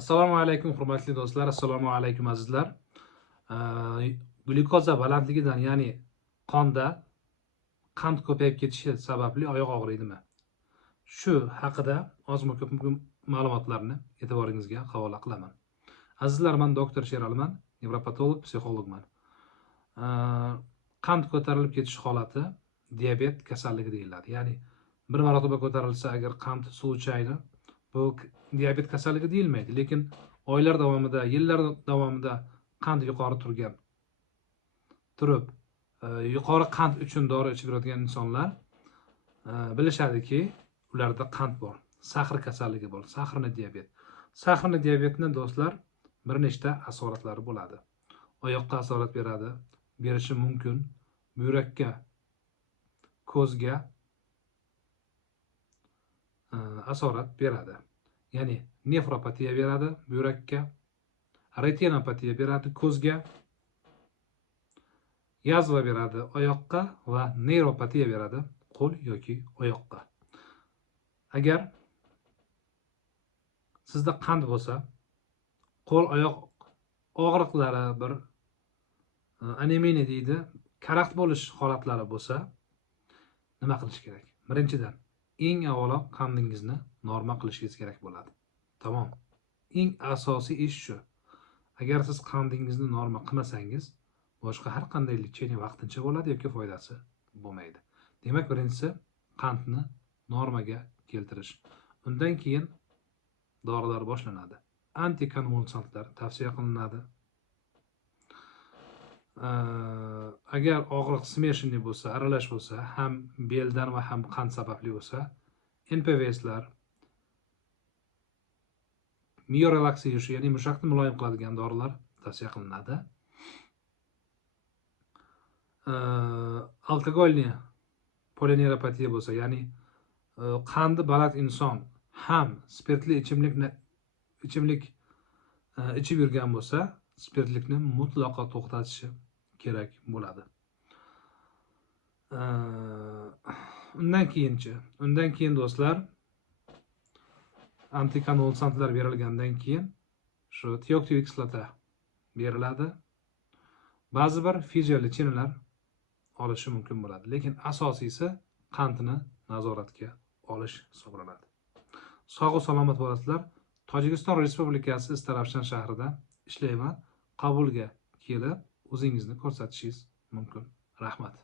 Assalomu alaykum hurmatli do'stlar, assalomu alaykum azizlar. Glyukoza balandligidan, ya'ni qonda qand ko'payib ketishi sababli oyoq og'riydimi? Shu haqida ozmi ko'pmi ma'lumotlarni e'tiboringizga havola qilaman. Azizlar, men doktor Sheraliman, nevropatolog, psixologman. Qand ko'tarilib ketish holati diabet kasalligi deyiladi. Ya'ni bir marotaba ko'tarilsa agar qand suv chayni, bu diabet kasalligi deyilmaydi, lekin oylar davomida, yillar davomida qand yuqori turib, yuqori qand uchun dori ichib yuradigan insonlar bilishadiki, ularda qand bor, sahr kasalligi bor, sahrni diabet. Sahrni diabetni do'stlar bir nechta asoratlari bo'ladi. Oyoqqa asorat berishi mumkin, buyrakka, ko'zga asorat beradi. Ya'ni nefropatiya beradi buyrakka, retinopatiya beradi ko'zga, yazva beradi oyoqqa va neyropatiya beradi qo'l yoki oyoqqa. Agar sizda qand bo'lsa, qo'l oyoq og'riqlari, bir anemiya deydi, karaxt bo'lish holatlari bo'lsa, nima qilish kerak? Birinchidan, eng avvalo qandingizni norma qilishingiz kerak bo'ladi. Tamom. Eng asosiy ish shu. Agar siz qandingizni norma qilmasangiz, boshqa har qanday lecheniya vaqtincha bo'ladi yoki foydasi bo'lmaydi. Demak, birinchisi qandni normaga keltirish. Undan keyin dorilar boshlanadi. Antikonvulsantlar tavsiya qilinadi. Agar og'riq smeshinli bo'lsa, aralash bo'lsa, ham beldan va ham qand sababli bo'lsa, NPVSlar, miorelaxation, ya'ni mushakni muloyim qiladigan dorilar tavsiya qilinadi. Alkogolli polineuropatiya bo'lsa, ya'ni qandi baland inson ham spirtli ichimlik ichib yurgan bo'lsa, spirtlikni mutlaqo to'xtatishi kerak bo'ladi. Undan keyin do'stlar, antikonvulsantlar berilgandan keyin shu tioktiv kislota beriladi. Ba'zi bir fiziolechinalar olishi mumkin bo'ladi, lekin asosiysi qandni nazoratga olish hisoblanadi. Sog' va salomat bo'lasizlar. Tojikiston Respublikasi Istarafshan shahrida ishlayman. Qabulga kelib o'zingizni ko'rsatishingiz mumkin. Rahmat.